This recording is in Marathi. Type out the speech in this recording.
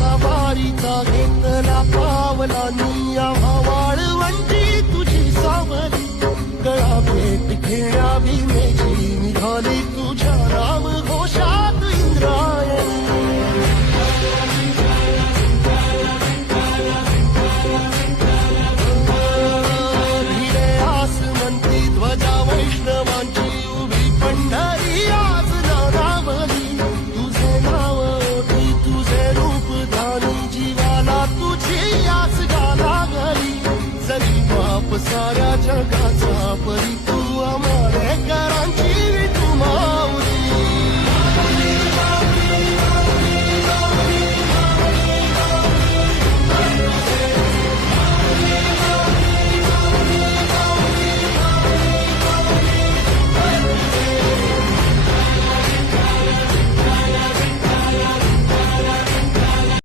माझा वारीचा घेतला पावलांनी आम्हा वाळवंटी तुझी सावली गळा भेट घेण्या भीमेची निघाली तुझ्या राम घोषात इंद्रायणी भिडे आसमंती ध्वजा वैष्णवांची उभी पंढरी आज नारावली तुझे नाव ओठी तुझे रूप ध्यानी जीवाला तुझी आस गा लागली जरी बाप साऱ्या जगाचा परी